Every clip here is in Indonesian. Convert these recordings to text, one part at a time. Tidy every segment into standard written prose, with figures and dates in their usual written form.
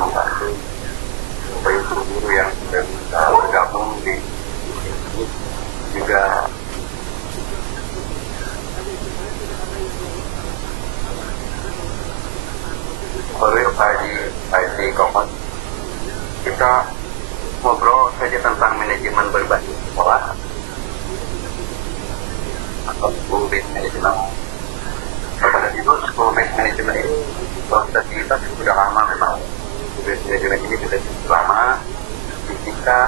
membantu supaya guru yang sudah bergabung di juga oleh Pak Haji Kokon. Kita ngobrol saja tentang manajemen berbasis sekolah atau school based management. Pada itu school based management ini proses kita sudah lama memang. School based management ini sudah cukup lama di kita,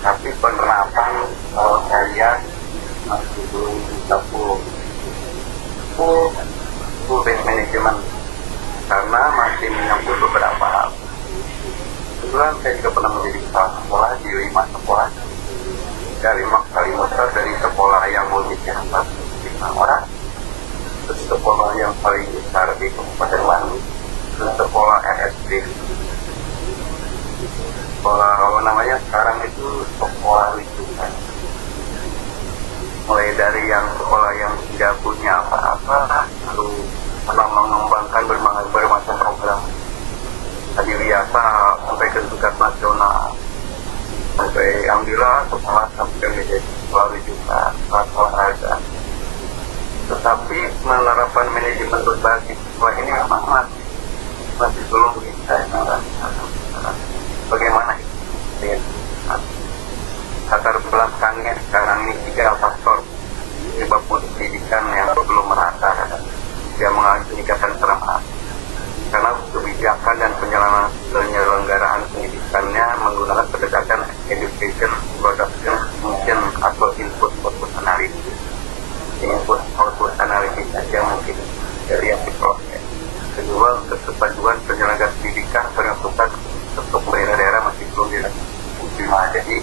tapi penerapan kalau saya masih belum bisa full based management karena masih menyangkut beberapa hal. Kebetulan saya juga pernah menjadi kepala sekolah di 5 sekolah dari Kalimantan, dari sekolah yang multinya 5 orang, terus sekolah yang paling besar di Kabupaten Bandung, terus sekolah RSD, sekolah apa namanya sekarang itu sekolah rujukan, mulai dari yang sekolah yang tidak punya apa-apa lalu pernah mengembangkan berbagai macam program tadi biasa sampai ke tingkat nasional, sampai alhamdulillah sekolah sampai menjadi sekolah rujukan, sekolah olahraga. Tetapi penerapan manajemen berbasis sekolah ini memang masih belum bisa. Bagaimana ini? Latar belakangnya sekarang ini 3 faktor penyebab pendidikan yang belum merata, yang mengalami peningkatan terang. Karena kebijakan dan penyelenggaraan pendidikannya menggunakan pendekatan education production function atau input output analysis. Input output analysis saja mungkin dari yang diproses. Kedua, kesepaduan penyelenggara pendidikan penentukan untuk daerah masih belum dilakukan. Jadi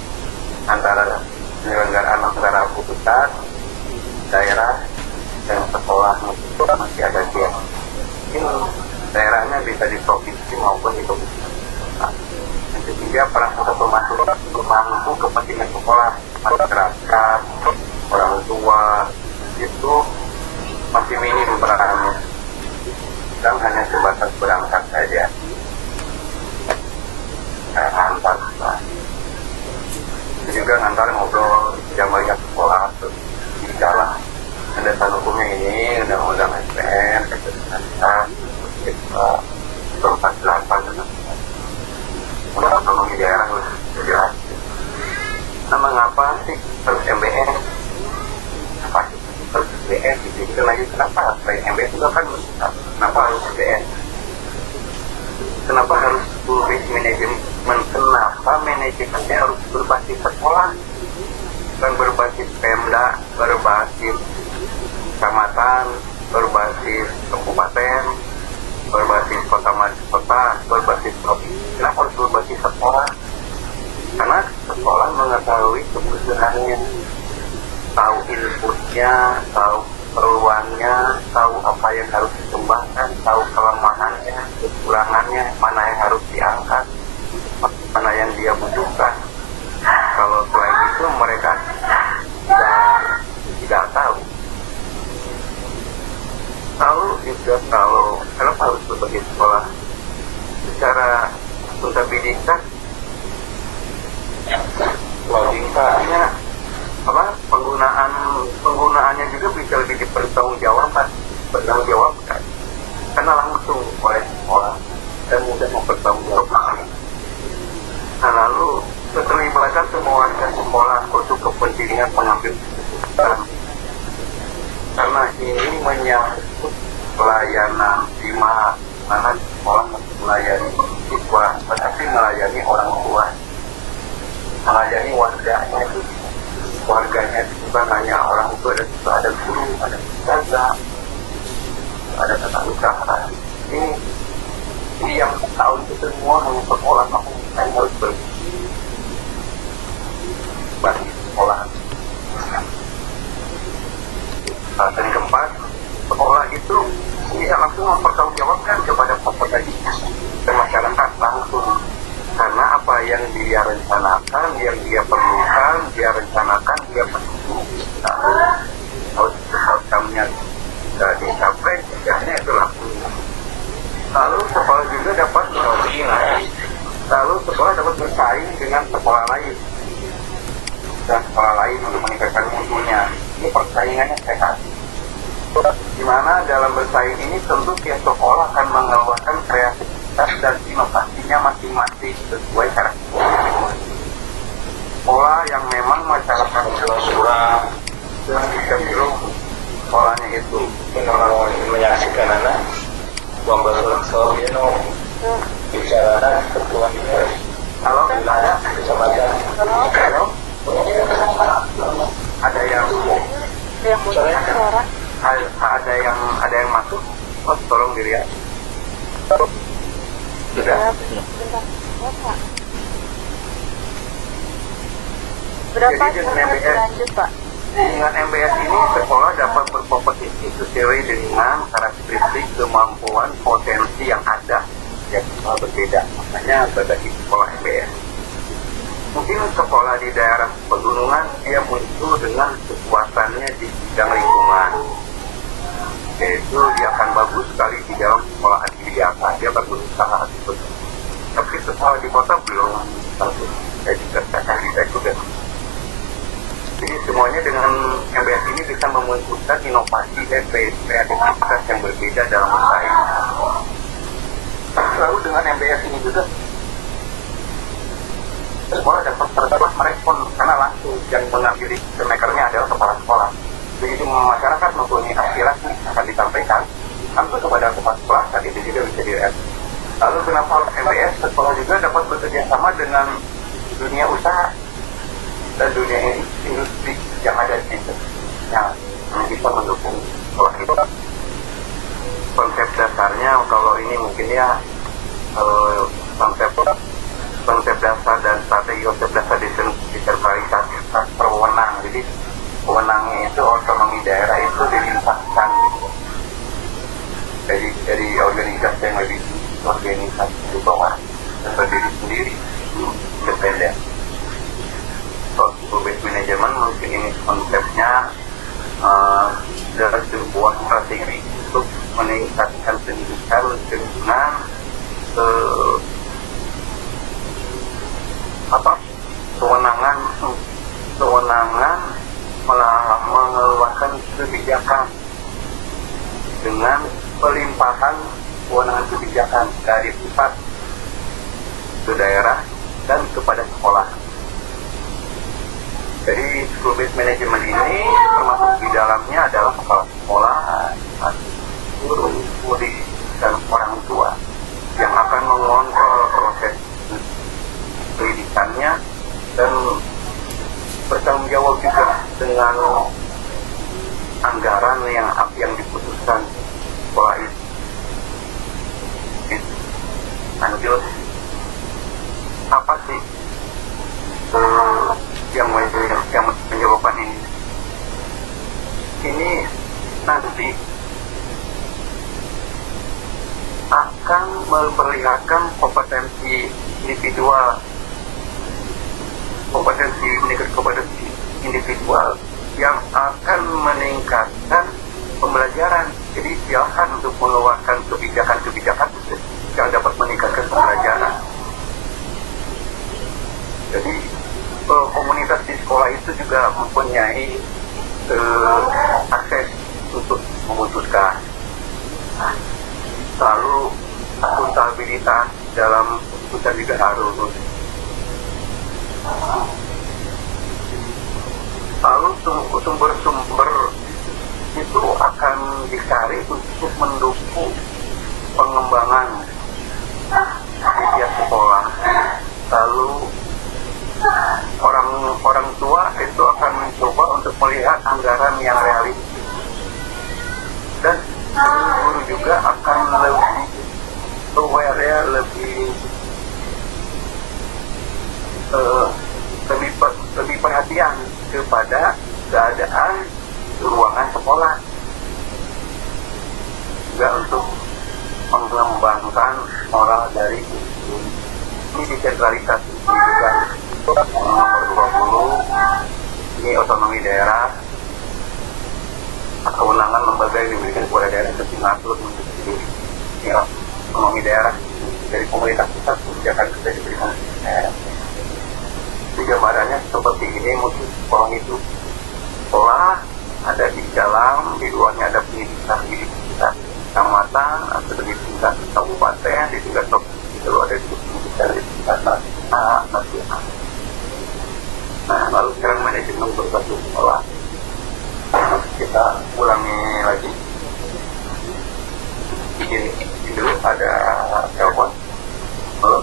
antara penyelenggaraan antara pusat, daerah dan sekolah masih ada dia. Ini daerahnya bisa di provinsi maupun di kabupaten. Yang ketiga, peran serta pemangku kepentingan sekolah, masyarakat, orang tua itu masih minim perannya, dan hanya sebatas berangkat saja. Antar juga ngantar ngobrol jam melihat sekolah terus di jalan landasan hukumnya ini undang-undang SPN, kesehatan, kita 48 untuk otonomi daerah sudah jelas. Nah, mengapa sih harus MBS? Apa sih harus MBS? Kita lagi kenapa selain MBS juga kan kenapa harus MBS? Kenapa harus school based management? Kenapa manajemennya harus berbasis sekolah, bukan berbasis Pemda, berbasis kecamatan, berbasis kabupaten, berbasis kota, berbasis provinsi? Kenapa harus berbasis sekolah? Karena sekolah mengetahui kebutuhannya, tahu inputnya, tahu perluannya, tahu apa yang harus dikembangkan, tahu kelemahannya, kekurangannya, mana yang harus diangkat, mana yang dia butuhkan. Kalau selain itu mereka tidak tahu. Tahu juga kalau kenapa harus berbagai sekolah secara akuntabilitas, logikanya apa penggunaannya juga bisa lebih dipertanggungjawabkan karena langsung oleh sekolah dan mudah mempertanggungjawabkan. Nah, lalu keterlibatan semua warga sekolah untuk kepentingan pengambil keputusan, karena ini menyangkut pelayanan di mana sekolah melayani siswa, tetapi melayani orang tua, melayani warganya itu bukan hanya orang tua, ada guru, ada penjaga, ada tata usaha. Ini yang tahu itu semua hanya sekolah yang harus berbagi sekolah. Dan keempat, sekolah itu bisa langsung mempertanggungjawabkan kepada peserta didik dan masyarakat langsung, karena apa yang dia rencanakan, yang dia perlukan, dia rencanakan, dia penuh. Harus outcome-nya sudah dicapai, tugasnya itu langsung. Lalu sekolah juga dapat koordinasi bersaing dengan sekolah lain dan sekolah lain untuk meningkatkan mutunya. Ini persaingannya sehat. Di mana dalam bersaing ini tentu tiap sekolah akan mengeluarkan kreativitas dan inovasinya masing-masing sesuai karakter sekolah yang memang masyarakat kurang dan cenderung sekolahnya itu menyaksikan anak buang bangunan soal bicara ketua kalau ada kecamatan kalau ada yang ada yang masuk, oh tolong dilihat. Sudah. Berapa Jadi dengan MBS, lanjut, Pak? dengan MBS ini sekolah dapat berkompetisi sesuai dengan karakteristik, kemampuan, potensi yang ada yang berbeda. Makanya bagi sekolah MBS. Mungkin sekolah di daerah pegunungan dia muncul dengan kekuatannya di bidang lingkungan. Yaitu dia akan bagus sekali di dalam sekolah adiwiyata, dia berusaha gitu. Tapi sekolah di kota belum tentu. Jadi kerjakan di itu dan jadi semuanya dengan MBS ini bisa memunculkan inovasi dan kreativitas yang berbeda dalam bersaing. Lalu dengan MBS ini juga sekolah dapat terdapat merespon karena langsung yang mengambil makernya adalah kepala sekolah. Begitu masyarakat mempunyai aspirasi akan disampaikan langsung kepada kepala sekolah, saat itu juga bisa direspon. Lalu kenapa MBS sekolah juga dapat bekerja sama dengan dunia usaha dan dunia industri yang ada di situ yang bisa mendukung sekolah itu. Konsep dasarnya kalau ini mungkin ya konsep dasar dan strategi konsep dasar desentralisasi perwenang. Jadi wewenangnya itu otonomi daerah itu dilimpahkan dari organisasi yang lebih organisasi di bawah dan berdiri sendiri independen. School-based management mungkin ini konsepnya dari sebuah strategi untuk meningkatkan pendidikan dengan kewenangan mengeluarkan kebijakan dengan pelimpahan kewenangan kebijakan dari pusat ke daerah dan kepada sekolah. Jadi school-based management ini termasuk di dalamnya adalah kepala sekolah, guru, murid, dan orang tua yang akan mengontrol proses pendidikannya dan bertanggung jawab juga dengan anggaran yang diputuskan sekolah itu. Lanjut, apa sih yang menyebabkan ini? Ini nanti akan memperlihatkan kompetensi individual yang akan meningkatkan pembelajaran. Jadi silakan untuk mengeluarkan kebijakan-kebijakan yang dapat meningkatkan pembelajaran. Jadi komunitas di sekolah itu juga mempunyai akses untuk memutuskan. Lalu akuntabilitas dalam keputusan juga harus. Lalu sumber-sumber itu akan dicari untuk mendukung pengembangan di tiap sekolah. Lalu orang tua itu akan mencoba untuk melihat anggaran yang realistis, dan guru juga akan lebih aware, lebih perhatian kepada keadaan ruangan sekolah, juga untuk mengembangkan moral dari guru. Ini desentralisasi pendidikan. Nomor 20 ini otonomi daerah, kewenangan lembaga yang diberikan kepada daerah untuk mengatur ini otonomi daerah dari pemerintah pusat, kebijakan kita diberikan kepada daerah. gambarannya seperti ini. Mungkin sekolah itu sekolah ada di dalam, di luarnya ada pendidikan di tingkat kecamatan atau di tingkat kabupaten, di tingkat provinsi, lalu ada di pendidikan di tingkat nasional. Nah, lalu sekarang manajemen berbasis sekolah. Kita ulangi lagi. Ini dulu ada telepon. Halo.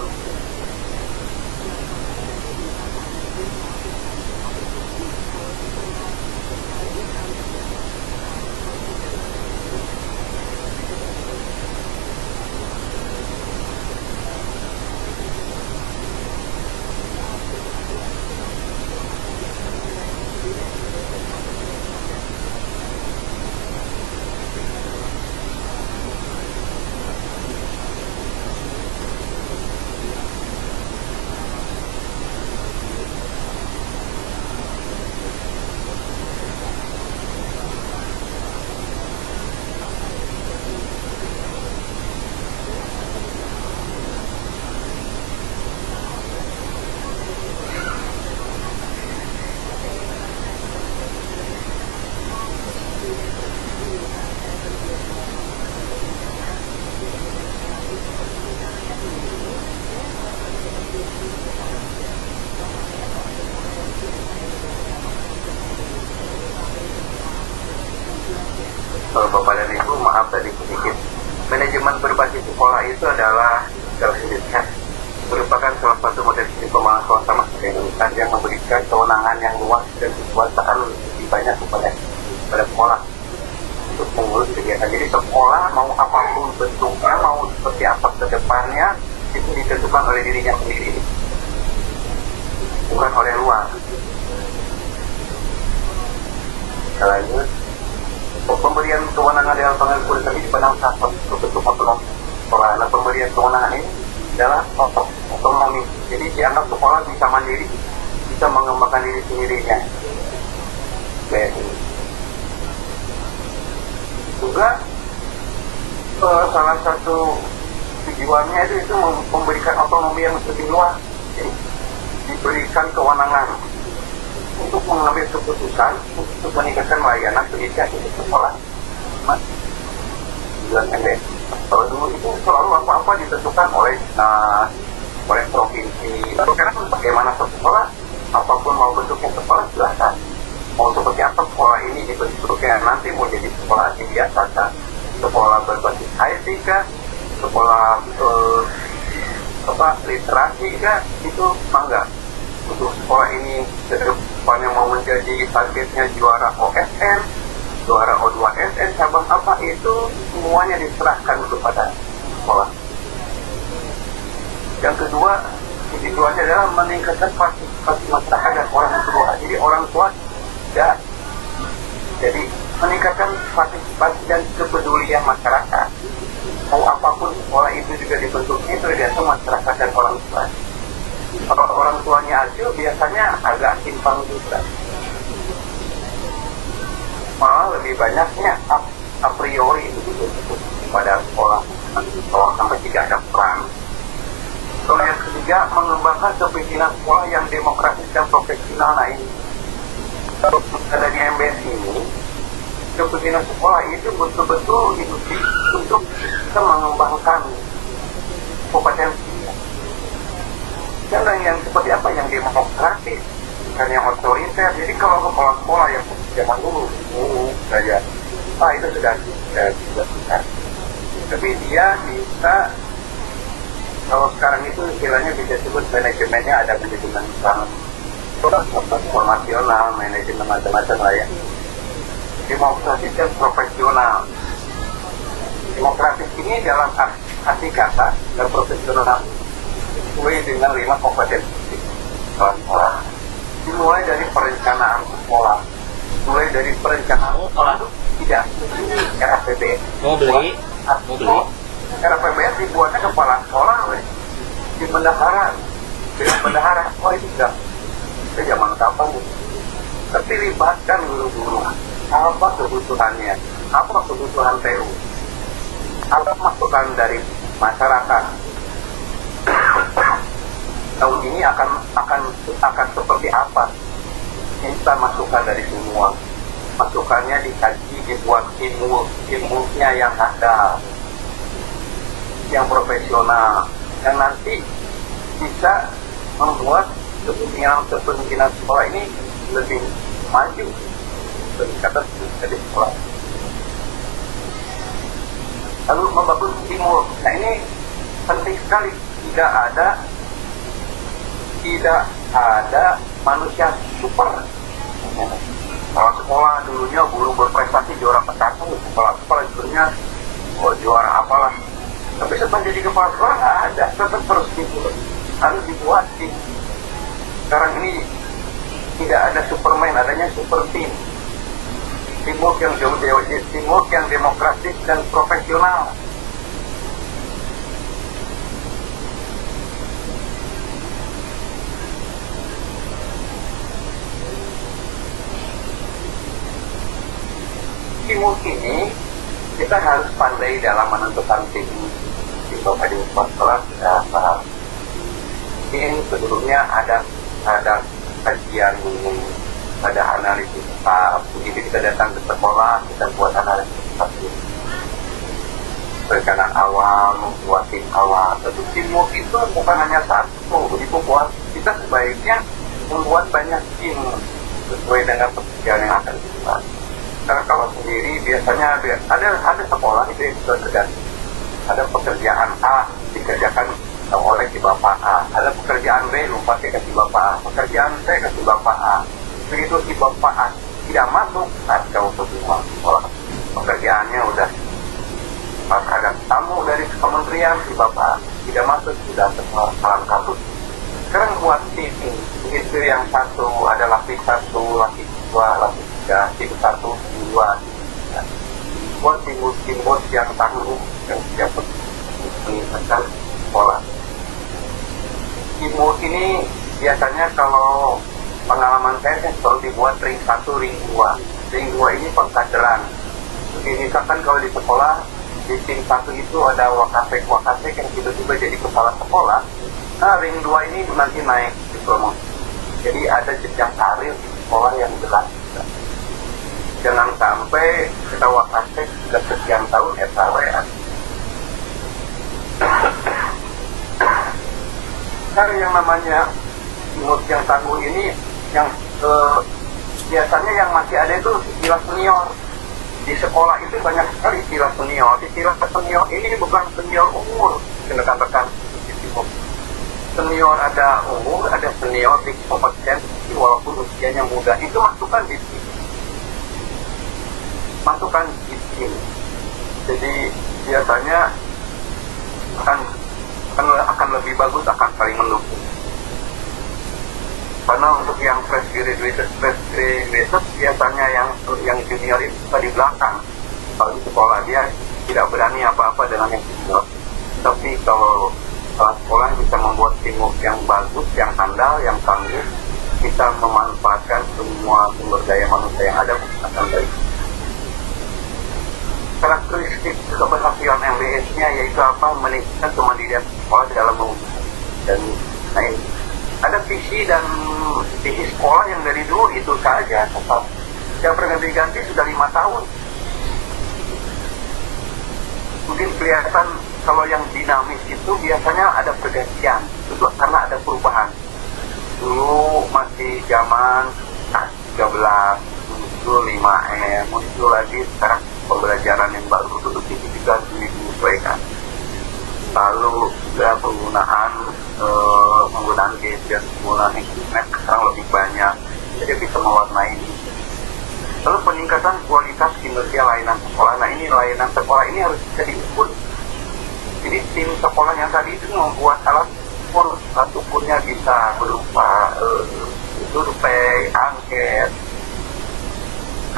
Bapak dan Ibu, maaf tadi sedikit. Manajemen berbasis sekolah itu adalah merupakan salah satu model sistem pembangunan swasta masyarakat Indonesia yang memberikan kewenangan yang luas dan kekuasaan lebih banyak kepada sekolah untuk mengurus kegiatan. Jadi sekolah mau apapun bentuknya, mau seperti apa ke depannya, itu ditentukan oleh dirinya sendiri, bukan oleh luar. Lanjut. Pemberian kewenangan dalam pengakuan kami dipandang satu bentuk otonomi sekolah. Nah, pemberian kewenangan ini adalah otonomi. Jadi dianggap sekolah bisa mandiri, bisa mengembangkan diri sendirinya. Juga salah satu tujuannya itu memberikan otonomi yang lebih luas. Jadi, diberikan kewenangan untuk mengambil keputusan untuk meningkatkan layanan pendidikan di sekolah. Mas, kalau dulu itu selalu apa-apa ditentukan oleh provinsi. Sekarang bagaimana sekolah, apapun mau bentuknya sekolah silahkan. Mau seperti apa sekolah ini dibentuknya, nanti mau jadi sekolah asing biasa kan, sekolah berbasis IT kah, sekolah literasi kah, itu mangga. Untuk sekolah ini kedepannya mau menjadi targetnya juara OSN, juara O2SN, cabang apa, itu semuanya diserahkan kepada sekolah. Yang kedua, tujuannya adalah meningkatkan partisipasi masyarakat dan orang tua. Jadi orang tua tidak, jadi meningkatkan partisipasi dan kepedulian masyarakat. Mau apapun sekolah itu juga dibentuknya itu tergantung masyarakat dan orang tua. Kalau orang tuanya acuh, biasanya agak simpang juga. Malah lebih banyaknya a priori begitu pada sekolah sampai tidak ada peran. Lalu yang ketiga, mengembangkan kepemimpinan sekolah yang demokratis dan profesional. Nah ini, ada di MBS ini, kepemimpinan sekolah itu betul-betul diuji untuk bisa mengembangkan kompetensi. Dan yang seperti apa, yang demokratis, bukan yang otoriter. Jadi kalau kepala sekolah yang zaman dulu saja, itu sudah bisa. Tapi dia bisa, kalau sekarang itu istilahnya bisa disebut manajemennya ada manajemen formasional, manajemen macam-macam lah ya. Demokratis dan profesional. Demokratis ini dalam arti kata dan profesional sesuai dengan 5 kompetensi sekolah. Dimulai dari perencanaan sekolah, mulai dari perencanaan sekolah tidak RAPBN. Mau beli? RAPBN dibuatnya kepala sekolah, di bendahara, dengan bendahara. Itu sudah zaman kapan? Tapi libatkan guru-guru. Apa kebutuhannya? Apa kebutuhan TU? Apa masukan dari masyarakat? Tahun ini akan seperti seperti apa. Minta masukan dari semua. Masukannya dikaji, dibuat ilmunya yang ada, yang profesional, yang nanti bisa membuat kepemimpinan sekolah ini lebih maju peningkatan dari sekolah. Lalu membangun timur. Nah ini penting sekali. Tidak ada manusia super. Kalau sekolah dulunya belum berprestasi juara satu, kepala dulunya juara apalah. Tapi setelah jadi kepala sekolah nggak ada, tetap harus dibuat tim. Sekarang ini tidak ada superman, adanya super team. Teamwork yang teamwork yang demokratis dan profesional. Teamwork ini kita harus pandai dalam menentukan tim. Di Bapak di sekolah sudah paham. Ini sebelumnya ada kajian dulu, ada analisis tahap. Begitu kita datang ke sekolah, kita buat analisis tahap. Perencanaan awal, membuat tim awal. Tentu teamwork itu bukan hanya satu. Begitu buat kita sebaiknya membuat banyak tim sesuai dengan pekerjaan yang akan dibuat. Karena kalau sendiri biasanya ada sekolah itu yang sudah tergantung. Ada pekerjaan A dikerjakan oleh si Bapak A. Ada pekerjaan B lupa kasih Bapak A. Pekerjaan C kasih Bapak A. Begitu si Bapak A tidak masuk, kacau semua sekolah. Pekerjaannya udah pas ada tamu dari kementerian si Bapak A tidak masuk, sudah salah kasus. Sekarang buat tim, begitu yang satu ada lapis 1, lapis 2, lapis 3, tim 1, 2, 3. Buat tim-tim yang tangguh yang siap meningkatkan sekolah. Timur ini biasanya kalau pengalaman saya selalu dibuat ring 1, ring 2. Ring 2 ini pengkaderan. Jadi misalkan kalau di sekolah di tim 1 itu ada wakasek yang tiba-tiba jadi kepala sekolah. Nah ring 2 ini nanti naik di promosi. Jadi ada jenjang karir di sekolah yang jelas. Jangan sampai kita wakasek sudah sekian tahun SRW. Karena yang namanya timur yang tangguh ini yang biasanya yang masih ada itu istilah senior. Di sekolah itu banyak sekali istilah senior. Istilah senior ini bukan senior umur, rekan-rekan. Senior ada umur, ada senior di kompetensi walaupun usianya muda. Itu masukkan di sini. Masukkan di sini. Jadi biasanya akan lebih bagus, akan saling mendukung. Karena untuk yang fresh graduated biasanya yang junior itu suka di belakang. Kalau di sekolah dia tidak berani apa-apa dengan yang junior. Tapi kalau sekolah bisa membuat timur yang bagus, yang handal, yang tangguh, bisa memanfaatkan semua sumber daya manusia yang ada akan baik. Karakteristik keberhasilan MBS-nya yaitu apa? Meningkatkan kemandirian sekolah dalam mewujudkan. Dan ada visi sekolah yang dari dulu itu saja tetap yang berganti-ganti sudah 5 tahun. Mungkin kelihatan kalau yang dinamis itu biasanya ada pergantian karena ada perubahan. Dulu masih zaman 13 muncul 5M, muncul lagi sekarang pembelajaran yang baru untuk juga disesuaikan. Lalu juga penggunaan gadget, penggunaan internet sekarang lebih banyak, jadi bisa mewarnai ini. Lalu peningkatan kualitas kinerja layanan sekolah. Nah ini layanan sekolah ini harus bisa diukur. Jadi tim sekolah yang tadi itu membuat alat ukurnya bisa berupa survei,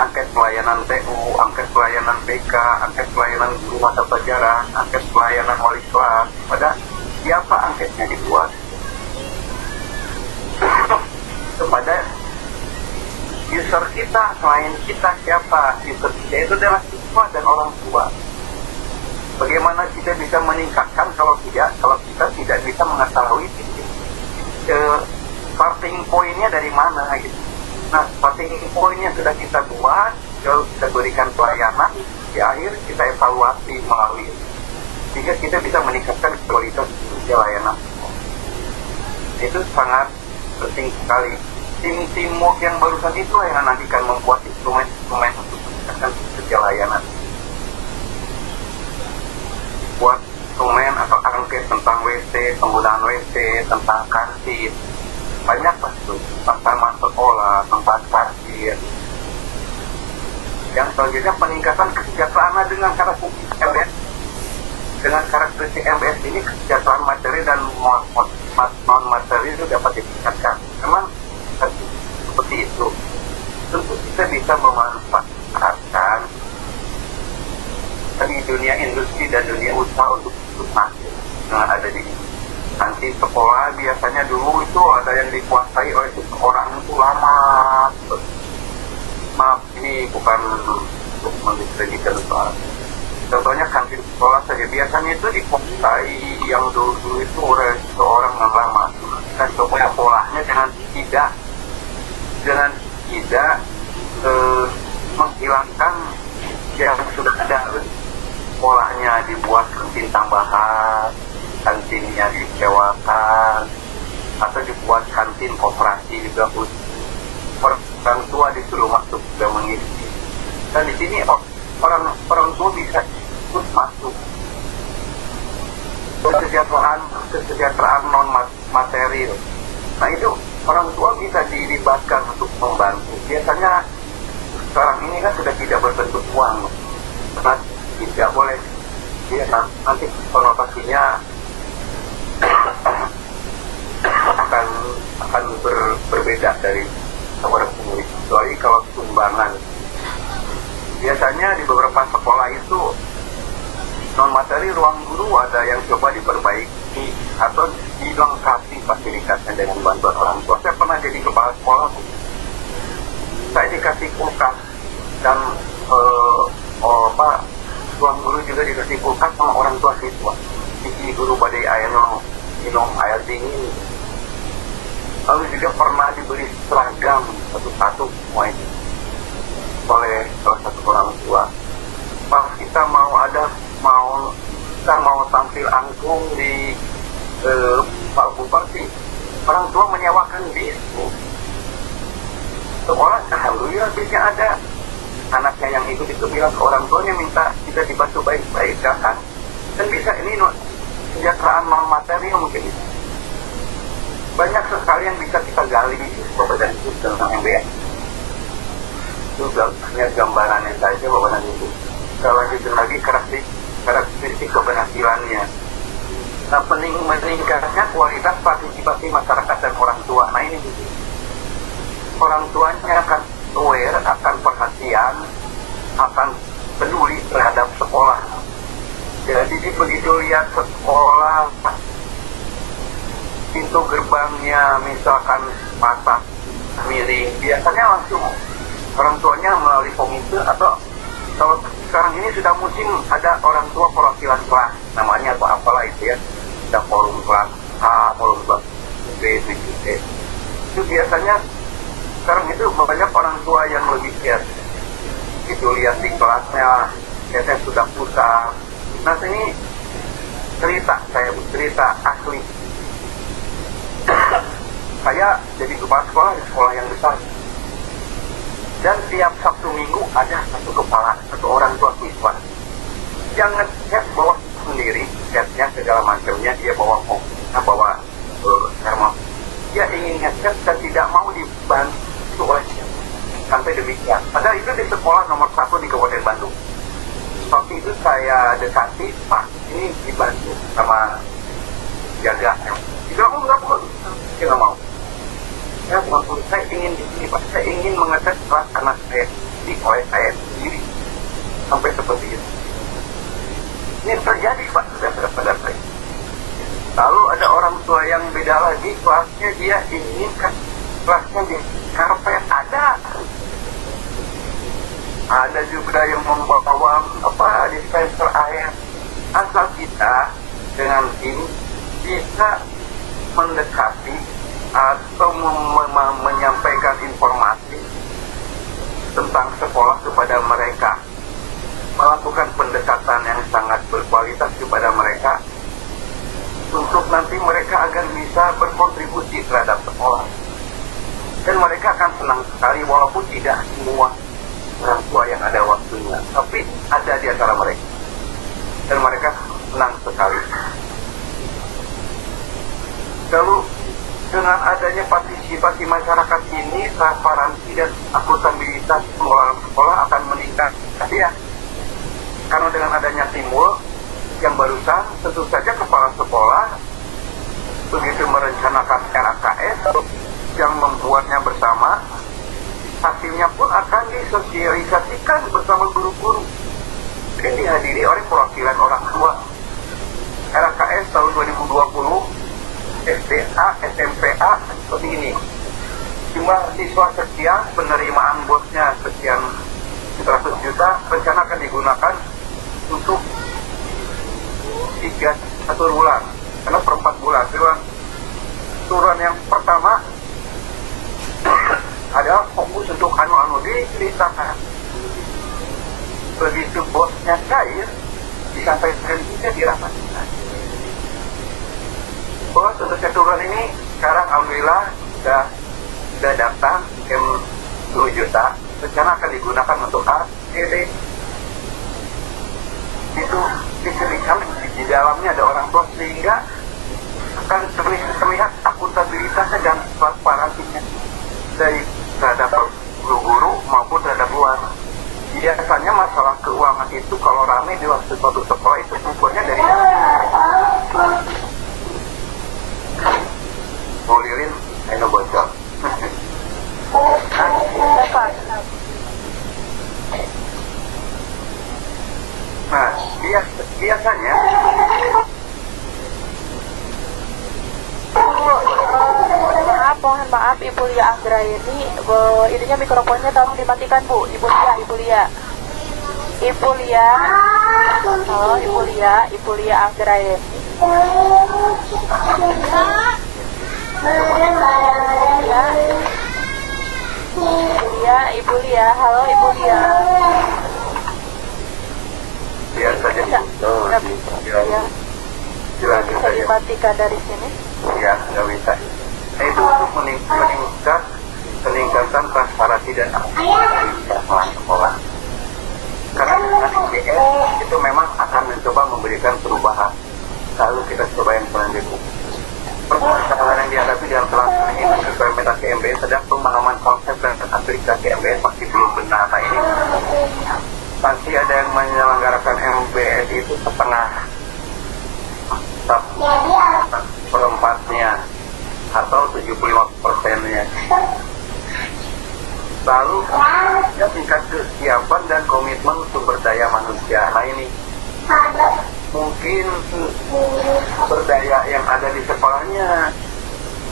angket pelayanan TU, angket pelayanan BK, angket pelayanan guru mata pelajaran, angket pelayanan wali kelas. Pada siapa angketnya dibuat? Kepada user kita, klien kita siapa? User kita itu adalah siswa dan orang tua. Bagaimana kita bisa meningkatkan kalau kita tidak bisa mengetahui starting poinnya dari mana gitu. Nah, starting poinnya sudah kita buat, lalu kita berikan pelayanan, di akhir kita evaluasi melalui itu. Sehingga kita bisa meningkatkan kualitas layanan. Itu sangat penting sekali. Tim-teamwork yang barusan itu yang nanti akan membuat instrumen-instrumen untuk meningkatkan kerja layanan. Buat instrumen atau angket tentang WC, penggunaan WC, tentang kantin, banyak pasti tentang sekolah, tentang parkir. Yang selanjutnya peningkatan kesejahteraan dengan karakteristik MBS. Dengan karakteristik MBS ini kesejahteraan materi dan non materi itu dapat ditingkatkan. Memang seperti itu. Tentu kita bisa memanfaatkan di dunia industri dan dunia usaha untuk masuk yang ada di nanti sekolah. Biasanya dulu itu ada yang dikuasai oleh seseorang itu lama. Maaf, ini bukan untuk mendiskreditkan soal. Contohnya kantin sekolah saja, biasanya itu dikuasai yang dulu itu oleh seorang yang lama. Dan coba polanya dengan tidak menghilangkan yang sudah ada. Polanya dibuat kantin tambahan, kantinnya disewakan, atau dibuat kantin koperasi juga khusus. Orang tua disuruh masuk juga mengisi. Dan di sini orang tua bisa ikut masuk. Kesejahteraan non material. Nah itu orang tua bisa dilibatkan untuk membantu. Biasanya sekarang ini kan sudah tidak berbentuk uang, karena tidak boleh. Ya, nanti konotasinya akan berbeda dari orang pemilik. Kecuali kalau sumbangan. Biasanya di beberapa sekolah itu non materi ruang guru ada yang coba diperbaiki atau dilengkapi fasilitasnya dengan bantuan orang tua. Saya pernah jadi kepala sekolah, saya dikasih kulkas dan ruang guru juga dikasih kulkas sama orang tua siswa. Isi guru badai air minum air dingin. Lalu juga pernah diberi seragam satu-satu semua ini oleh salah satu orang tua. Pas kita mau tampil angklung di Pak Bupati, orang tua menyewakan bis. Sekolah alhamdulillah bisnya ada. Anaknya yang ikut itu bilang ke orang tuanya minta kita dibantu baik-baik kan. Dan bisa ini kesejahteraan non materi mungkin. Banyak sekali yang bisa kita gali di Bapak dan Ibu tentang MBS. Itu hanya gambarannya saja Bapak dan Ibu. Kita lanjutin lagi karakteristik keberhasilannya. Nah, meningkatnya kualitas partisipasi masyarakat dan orang tua. Nah ini orang tuanya akan aware, akan perhatian, akan peduli terhadap sekolah. Jadi begitu lihat sekolah, pintu gerbangnya misalkan patah, miring, biasanya langsung orang tuanya melalui komite atau kalau sekarang ini sudah musim ada orang tua perwakilan kelas, namanya atau apalah itu ya, ada forum kelas A, forum kelas B, C. Itu biasanya sekarang itu banyak orang tua yang lebih giat. Itu lihat di kelasnya, biasanya sudah pusat. Nah ini cerita asli. Saya jadi kepala sekolah di sekolah yang besar. Dan tiap Sabtu Minggu ada satu orang tua siswa. Jangan chat bawa sendiri, chatnya segala macamnya dia bawa bawa thermos. Dia ingin ngechat dan tidak mau dibantu oleh sampai demikian. Padahal itu di sekolah nomor 1 di Kabupaten Bandung. Waktu itu saya dekati, Pak, ini dibantu sama jaga. Dia bilang, enggak boleh. Dia nggak mau. Saya ingin di sini, Pak. Saya ingin mengecek kelas anak saya oleh saya sendiri. Sampai seperti itu. Ini terjadi, Pak, sudah pada saya. Lalu ada orang tua yang beda lagi, kelasnya dia inginkan kelasnya di karpet ada. Ada juga yang membawa dispenser air. Asal kita dengan tim bisa mendekati atau fasilitas kepada mereka untuk nanti mereka agar bisa berkontribusi terhadap sekolah. Dan mereka akan senang sekali walaupun tidak semua orang tua yang ada waktunya, tapi ada di antara mereka. Dan mereka senang sekali. Lalu dengan adanya partisipasi masyarakat ini, transparansi dan akuntabilitas pengelolaan sekolah akan meningkat. Ya, karena dengan adanya timbul yang barusan, tentu saja kepala sekolah begitu merencanakan RKS yang membuatnya bersama, hasilnya pun akan disosialisasikan bersama guru-guru dan dihadiri oleh perwakilan orang tua. RKS tahun 2020 SDA, SMPA seperti ini. Jumlah siswa sekian, penerimaan bosnya sekian 100 juta, rencana akan digunakan untuk 1 bulan, karena per 4 bulan. Turunan yang pertama adalah fokus untuk anu-anu diceritakan. Begitu bosnya cair, disampaikan juga dirapatkan. Bos, untuk turunan ini sekarang alhamdulillah sudah datang M10 juta, rencana akan digunakan untuk AED. Itu dicerikan di dalamnya ada orang tua, sehingga akan terlihat akuntabilitasnya dan transparansinya dari terhadap guru-guru maupun terhadap luar. Biasanya masalah keuangan itu kalau ramai di waktu suatu sekolah itu ukurnya dari mau lilin, ayo bocor. Nah, biasanya mohon maaf Ibu Lia Anggraini, ininya mikrofonnya tolong dimatikan Bu. Ibu Lia Ibu Lia Anggraini. Ibu Lia, halo Ibu Lia. biasa saja. Bisa dimatikan dari sini? Ya, nggak bisa. Nah, itu untuk meningkat peningkatan transparansi dan akuntabilitas sekolah. Karena dengan ICS itu memang akan mencoba memberikan perubahan. Lalu kita coba yang selanjutnya. Permasalahan yang dihadapi dalam pelaksanaan implementasi MBS sedang pemahaman konsep dan aplikasi MBS masih belum benar. Nah ini pasti ada yang menyelenggarakan MBS itu setengah, perempatnya atau 75%-nya. Lalu ya, tingkat kesiapan dan komitmen sumber daya manusia. Nah ini mungkin sumber daya yang ada di sekolahnya,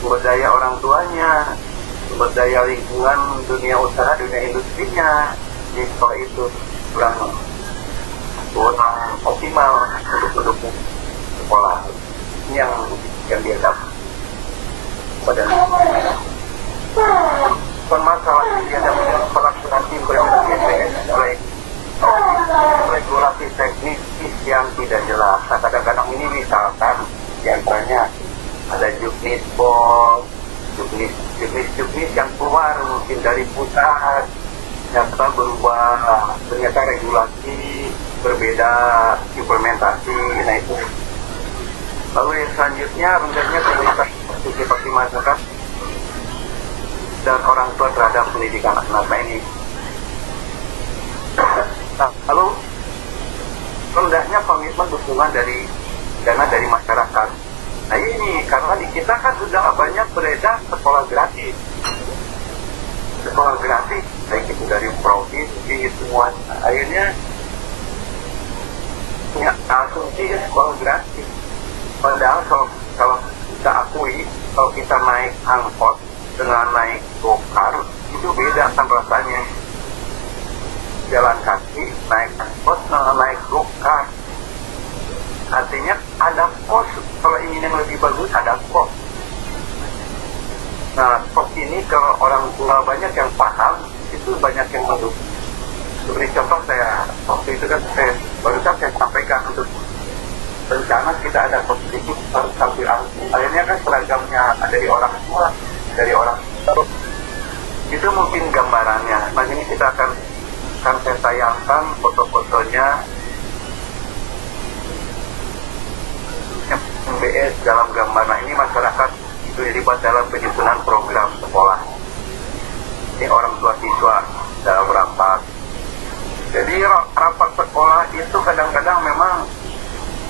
sumber daya orang tuanya, sumber daya lingkungan dunia usaha, dunia industrinya di sekolah itu kurang optimal untuk mendukung sekolah. Ini yang dihadapi pada permasalahan yang dihadapi dalam pelaksanaan implementasi MBS oleh regulasi teknis yang tidak jelas. Nah, kadang-kadang ini misalkan diantaranya ada juknisbol, juknis yang keluar mungkin dari pusat, ternyata berubah, ternyata regulasi berbeda, implementasi. Nah itu. Lalu yang selanjutnya rendahnya komunitas partisipasi masyarakat dan orang tua terhadap pendidikan anak. Nah ini. Nah, lalu rendahnya komitmen dukungan dari dana dari masyarakat. Nah ini karena di kita kan sudah banyak beredar sekolah gratis, baik itu dari provinsi semua. Akhirnya punya asumsi sekolah gratis. Padahal kalau kita akui, kalau kita naik angkot dengan naik gokar itu beda kan rasanya. Jalan kaki, naik angkot, naik gokar. Artinya ada kos, kalau ingin yang lebih bagus ada kos. Nah, kos ini kalau orang tua banyak yang paham, itu banyak yang mendukung. Seperti contoh saya, waktu itu kan barusan saya sampaikan untuk rencana kita ada positif tapi akhirnya kan seragamnya dari orang tua, dari orang tua. Itu mungkin gambarannya. Nah ini kita akan saya tayangkan foto-fotonya MBS dalam gambar. Nah ini masyarakat terlibat dalam penyusunan program sekolah. Ini orang tua siswa dalam rapat. Jadi rapat sekolah itu kadang-kadang memang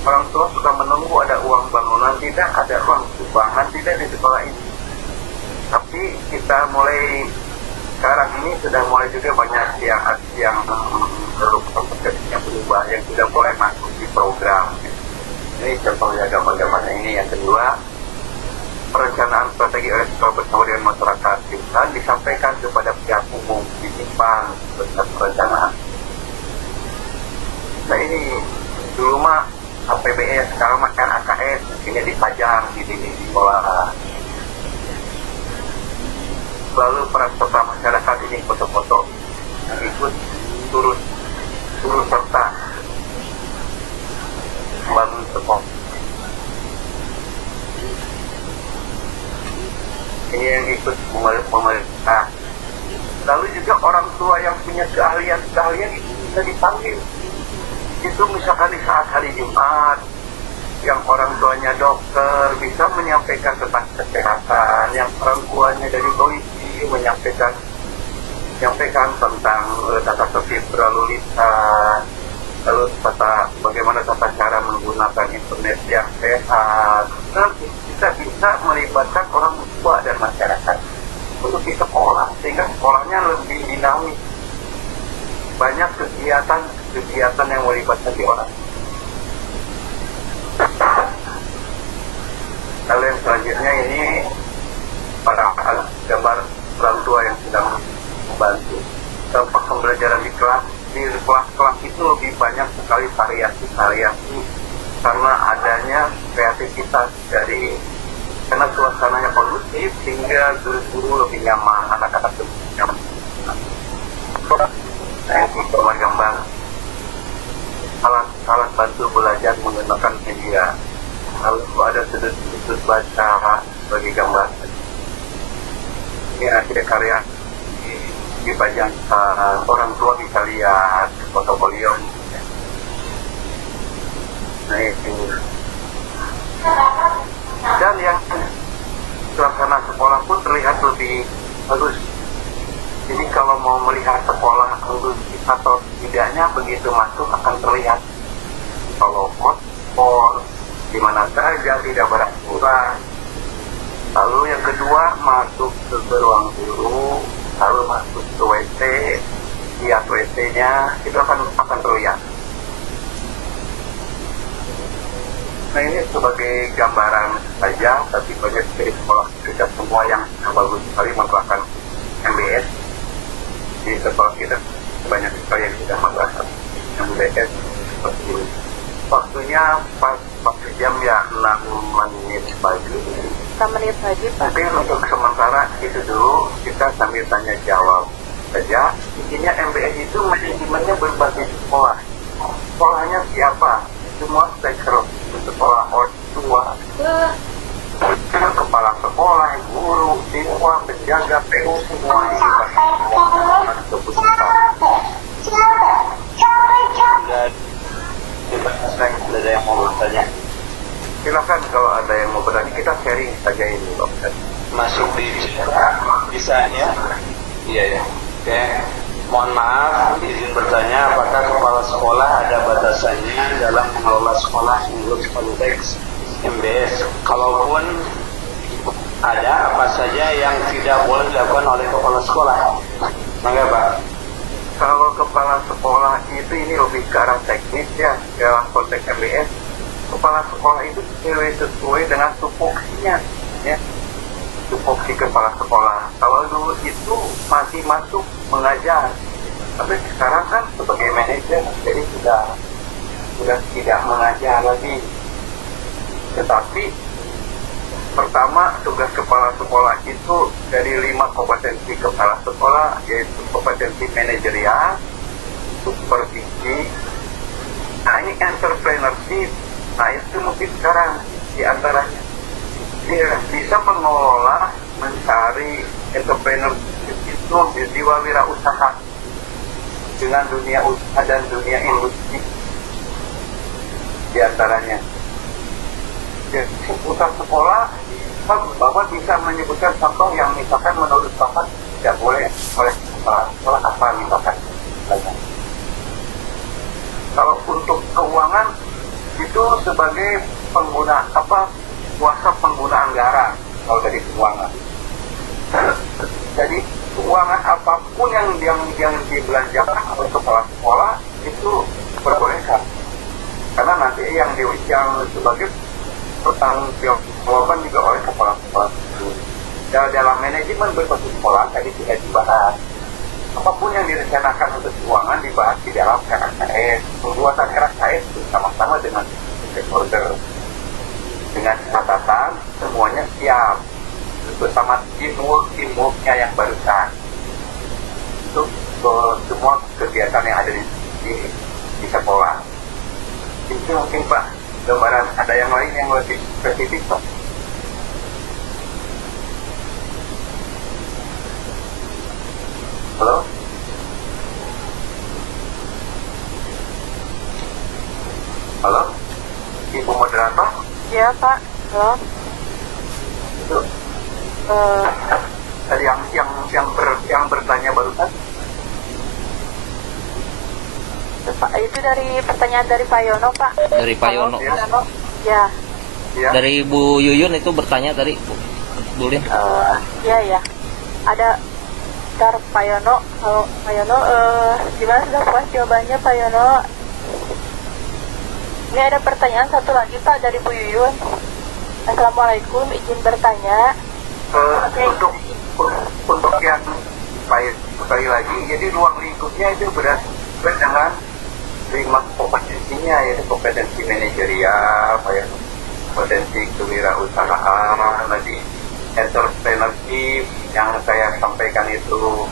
orang tua suka menunggu ada uang bangunan, tidak ada uang sumbangan, tidak di sekolah ini. Tapi kita mulai sekarang ini sudah mulai juga banyak yang berubah, yang sudah mulai masuk di program. Ini contohnya gambar-gambarnya ini. Yang kedua, perencanaan strategi oleh sekolah bersama dengan masyarakat bisa disampaikan kepada pihak umum, disimpan besar perencanaan. Nah ini dulu mah APBS, sekarang makan AKS, ini dipajang di sekolah. Lalu peran serta masyarakat ini foto-foto yang ikut turut serta membangun sekolah. Ini yang ikut pemerintah. Lalu juga orang tua yang punya keahlian itu bisa dipanggil. Itu misalkan di saat hari Jumat, yang orang tuanya dokter bisa menyampaikan tentang kesehatan, yang orang tuanya dari polisi menyampaikan tentang tata tertib berlalu lintas, lalu bagaimana tata cara menggunakan internet yang sehat. Nah, kita bisa melibatkan orang tua dan masyarakat untuk di sekolah, sehingga sekolahnya lebih dinamis. Banyak kegiatan yang melibatkan di orang. Lalu yang selanjutnya ini para gambar orang tua yang sedang membantu. Dampak pembelajaran di kelas itu lebih banyak sekali variasi karena adanya kreativitas karena suasananya kondusif sehingga guru-guru lebih nyaman, anak-anak lebih nyaman. Gambar alat bantu belajar menggunakan media. Lalu ada sudut baca bagi gambar. Ini akhirnya karya dipajang, orang tua bisa lihat portofolio. Nah itu. Dan yang suasana sekolah pun terlihat lebih bagus. Jadi kalau mau melihat sekolah kondusif atau tidaknya begitu masuk akan terlihat. Kalau kotor, di mana saja tidak beraturan. Lalu yang kedua masuk ke ruang guru, lalu masuk ke WC, lihat WC-nya itu akan terlihat. Nah ini sebagai gambaran saja, tapi banyak dari sekolah kita semua yang bagus sekali menerapkan MBS. Di sekolah kita banyak sekali yang sudah menggunakan MBS seperti ini. Waktunya pas jam ya 6 menit pagi. 6 menit pagi, Pak. Mungkin untuk sementara itu dulu kita sambil tanya jawab saja. Intinya MBS itu manajemennya berbasis sekolah. Sekolahnya siapa? Semua stakeholder sekolah, orang tua, kepala sekolah, guru, siswa, penjaga, PU, semua Ada yang mau bertanya? Silakan kalau ada yang mau bertanya, kita sharing saja ini, Dokter. Masuk di bisa ya? Iya ya. Oke. Mohon maaf, izin bertanya, apakah kepala sekolah ada batasannya dalam mengelola sekolah menurut konteks MBS? Kalaupun ada, apa saja yang tidak boleh dilakukan oleh kepala sekolah? Mangga Pak. Kalau kepala sekolah itu ini lebih ke arah teknis ya, dalam konteks MBS. Kepala sekolah itu sesuai dengan tupoksinya, ya. Tupoksi kepala sekolah. Kalau dulu itu masih masuk mengajar, tapi sekarang kan sebagai manajer, jadi sudah tidak mengajar lagi. Tetapi pertama tugas kepala sekolah itu dari 5 kompetensi kepala sekolah, yaitu kompetensi manajerial, supervisi, nah ini entrepreneurship, Nah itu mungkin sekarang di antaranya dia bisa mengelola, mencari entrepreneur itu jiwa wirausaha dengan dunia usaha dan dunia industri di antaranya. Jadi seputar sekolah, Bapak bisa menyebutkan contoh yang misalkan menurut Bapak tidak boleh oleh sekolah apa misalkan. Kalau untuk keuangan itu sebagai pengguna kuasa pengguna anggaran kalau dari keuangan. Jadi keuangan apapun yang dibelanjakan oleh kepala sekolah itu diperbolehkan. Karena nanti yang sebagai pertanggungjawaban juga oleh kepala sekolah. Dalam manajemen berbasis sekolah tadi sudah dibahas. Apapun yang direncanakan untuk keuangan dibahas di dalam RKS. Pembuatan RKS itu sama-sama dengan stakeholder. Dengan catatan semuanya siap bersama teamworknya yang barusan. Itu semua kegiatan yang ada di sekolah. Itu mungkin Pak gambaran. Ada yang lain yang lebih spesifik Pak? Halo? Halo? Ibu moderator? Ya Pak. Halo. Itu tadi yang bertanya barusan. Pak, itu dari pertanyaan dari Pak Yono Pak. Dari Pak Yono. Ya. Ya. Dari Bu Yuyun itu bertanya tadi, Bu Lin. Ya. Ada ntar Pak Yono. Kalau Pak Yono, gimana sudah puas jawabannya Pak Yono? Ini ada pertanyaan satu lagi Pak dari Bu Yuyun. Assalamualaikum, izin bertanya. Untuk yang baik sekali lagi, jadi ruang lingkupnya itu berdasarkan dengan 5 kompetensinya, yaitu kompetensi manajerial, kompetensi kewirausahaan, tadi entrepreneurship yang saya sampaikan itu,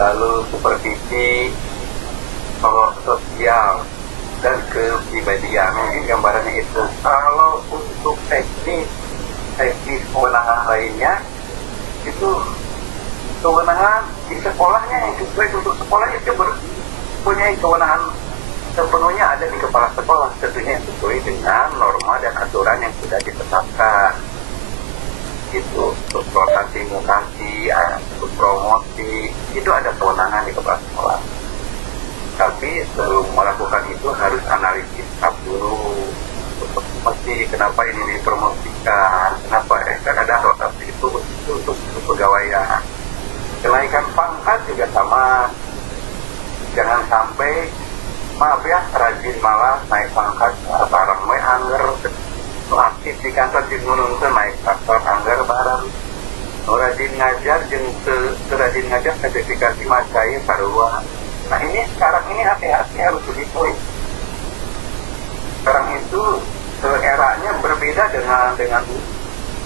lalu supervisi, sosial, dan kepribadian. Mungkin gambarannya itu. Kalau untuk teknis kewenangan lainnya itu kewenangan di sekolahnya yang sesuai untuk sekolah itu punya kewenangan sepenuhnya ada di kepala sekolah, tentunya sesuai dengan norma dan aturan yang sudah ditetapkan. Itu untuk protasi mutasi, untuk promosi itu ada kewenangan di kepala sekolah. Tapi sebelum melakukan itu harus analisis dulu. Mesti kenapa ini dipromosikan, kenapa kan ada rotasi itu untuk pegawaian. Kenaikan pangkat juga sama. Jangan sampai maaf ya, rajin malah naik pangkat barang we angger aktif di kantor jeung nuntun naik kantor angger barang. Rajin ngajar jeung rajin ngajar sertifikasi macai sarua. Nah ini sekarang ini hati-hati harus begitu. Sekarang itu eranya berbeda dengan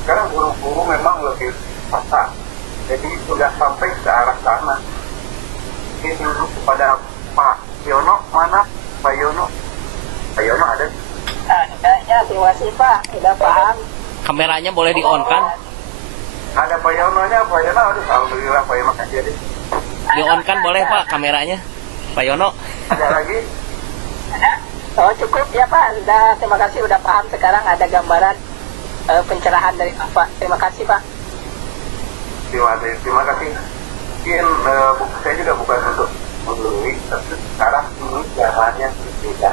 sekarang guru-guru memang lebih pasang. Jadi sudah sampai ke arah sana. Ini dulu kepada Pak Yono, mana Pak Yono? Pak Yono ada? Ya, terima kasih Pak, sudah paham. Kameranya boleh di-on kan? Ada Pak Yono-nya, Pak Yono, aduh alhamdulillah Pak Yono aja deh. Di-on kan boleh Pak kameranya? Pak Yono. Ada lagi? Oh cukup ya Pak, terima kasih udah paham. Sekarang ada gambaran pencerahan dari Pak. Terima kasih Pak. Terima kasih. Mungkin saya juga bukan untuk menggurui, tapi sekarang ini jalannya berbeda.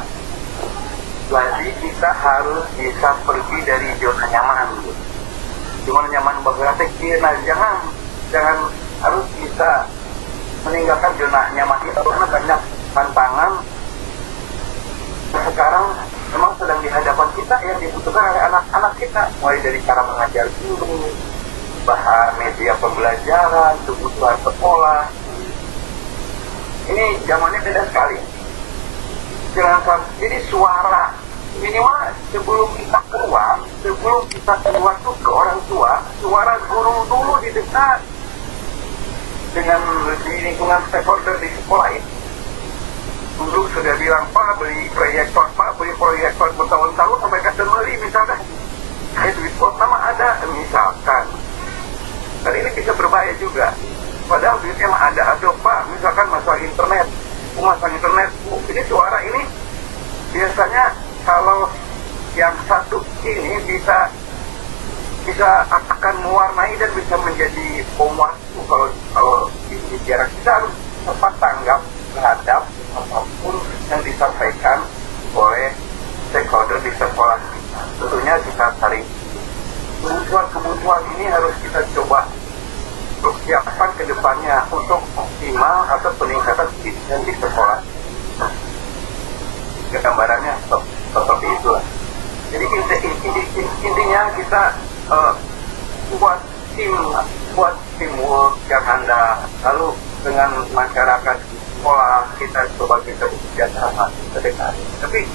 Jadi kita harus bisa pergi dari zona nyaman. Zona nyaman berarti jangan harus bisa meninggalkan zona nyaman itu karena banyak tantangan sekarang memang sedang di hadapan kita yang dibutuhkan oleh anak-anak kita, mulai dari cara mengajar guru, bahan media pembelajaran, kebutuhan sekolah. Ini zamannya beda sekali. Jadi suara minimal sebelum kita keluar tuh ke orang tua, suara guru dulu didengar dengan di lingkungan stakeholder di sekolah itu. Guru sudah bilang Pak beli proyektor, Pak beli proyektor bertahun-tahun sampai custom beli misalkan. Duit kota mah ada misalkan. Dan ini bisa berbahaya juga. Padahal duitnya mah ada. Aduh Pak, misalkan masalah internet. Masalah internet, ini suara ini biasanya kalau yang satu ini bisa akan mewarnai dan bisa menjadi bom waktu kalau bicara. Kita harus tepat tanggap terhadap apapun yang disampaikan oleh stakeholder di sekolah kita. Tentunya kita cari kebutuhan ini harus kita coba persiapkan ke depannya untuk optimal atau peningkatan pendidikan di sekolah. Gambarannya seperti itulah. Jadi intinya kita buat teamwork yang Anda, lalu dengan masyarakat sekolah kita coba kita bekerja sama sedekat. Tapi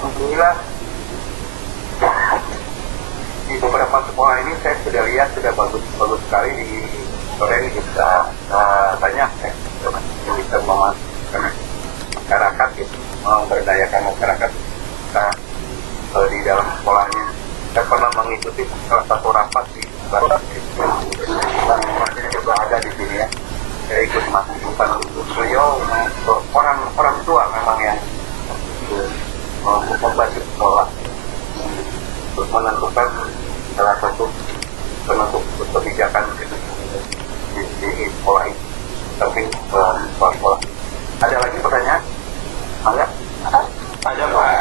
alhamdulillah di beberapa sekolah ini saya sudah lihat sudah bagus sekali. Di sore ini bisa banyak yang bisa memasukkan masyarakat, memberdayakan masyarakat kita di dalam sekolahnya. Saya pernah mengikuti salah satu rapat di masih juga ada di sini ya. Saya ikut masukan beliau orang tua memang yang membantu sekolah untuk menentukan salah satu penentu kebijakan di sekolah ini. Tapi sekolah. Ada lagi pertanyaan? Ada? Ada Pak.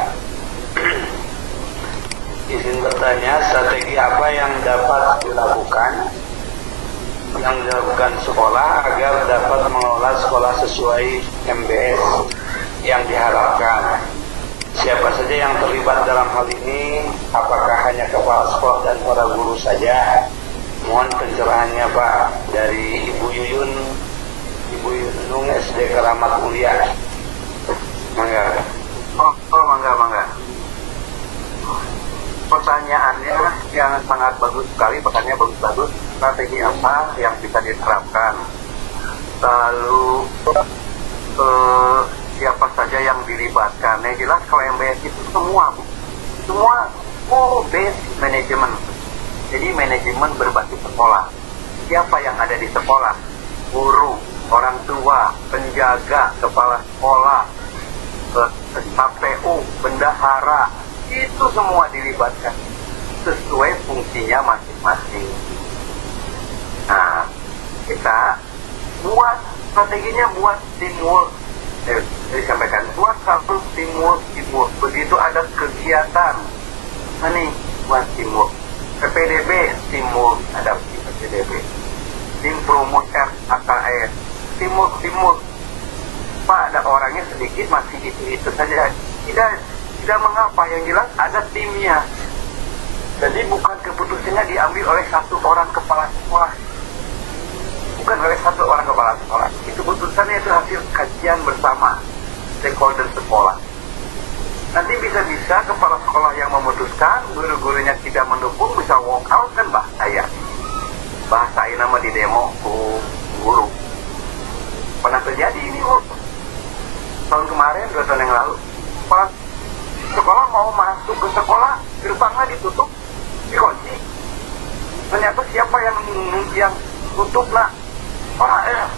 Izin bertanya, strategi apa yang dapat dilakukan sekolah agar dapat mengelola sekolah sesuai MBS yang diharapkan? Siapa saja yang terlibat dalam hal ini? Apakah hanya kepala sekolah dan para guru saja? Mohon pencerahannya Pak dari Ibu Yuyun SD Keramat Mulia. Mangga. Mangga. Pertanyaannya yang sangat bagus sekali, pertanyaannya bagus. Strategi apa yang bisa diterapkan? Lalu siapa saja yang dilibatkan? Yang jelas kalau MBS itu semua base manajemen. Jadi manajemen berbasis sekolah. Siapa yang ada di sekolah? Guru, orang tua, penjaga, kepala sekolah, KPU, bendahara, itu semua dilibatkan sesuai fungsinya masing-masing. Nah, kita buat strateginya, buat teamwork. Disampaikan, buat satu teamwork. Begitu ada kegiatan, ini buat teamwork. PPDB, teamwork, ada PPDB. Tim promosi AKS, teamwork. Pak, ada orangnya sedikit, masih itu saja. Tidak mengapa, yang jelas ada timnya. Jadi bukan keputusannya diambil oleh satu orang kepala sekolah. Bukan oleh satu orang kepala sekolah. Itu keputusannya itu hasil kajian bersama stakeholder sekolah. Nanti bisa-bisa kepala sekolah yang memutuskan, guru-gurunya tidak mendukung, bisa walk out kan bahaya. Bahasa ini nama di demo guru. Pernah terjadi ini tahun kemarin, 2 tahun yang lalu. Kepala sekolah mau masuk ke sekolah, gerbangnya ditutup, dikunci. Ternyata siapa yang tutup lah?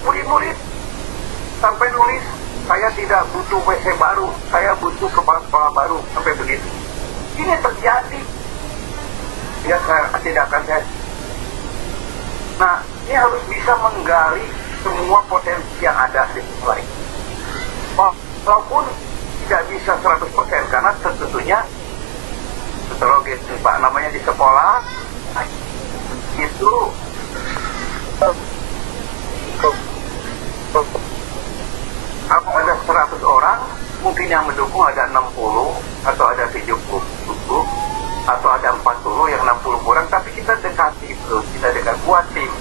Murid-murid sampai nulis, saya tidak butuh WC baru, saya butuh kepala sekolah baru, sampai begitu. Ini terjadi. Ya tidak akan saya. Nah, ini harus bisa menggali semua potensi yang ada di sekolah ini. Walaupun tidak bisa 100% karena tentunya heterogen Pak, namanya di sekolah itu ada 100 orang, mungkin yang mendukung ada 60 atau ada 70 atau ada 40 yang 60 kurang, tapi kita dekati itu, kita dekat buat tim,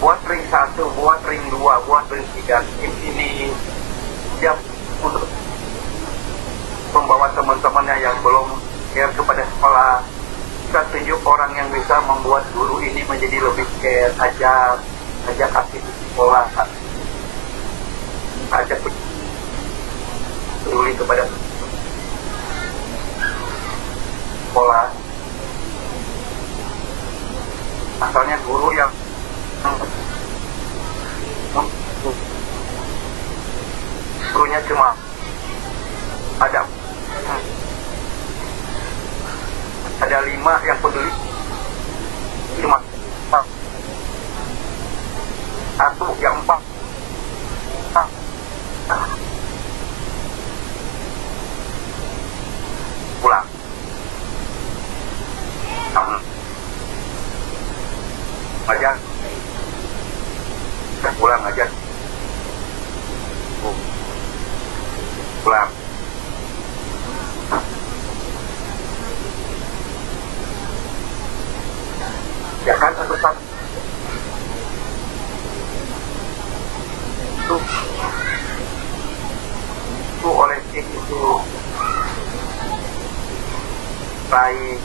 buat ring 1, buat ring 2, buat ring 3, tim ini siap untuk membawa teman-temannya yang belum care kepada sekolah. Kita tunjuk orang yang bisa membuat guru ini menjadi lebih care, ajak aktif sekolah, ajak peduli kepada sekolah. Asalnya guru yang gurunya cuma ada 5 yang peduli, cuma 1 yang 4 pulang. Aja pulang aja pulang. Ya kan satu-satu itu oleh tim itu baik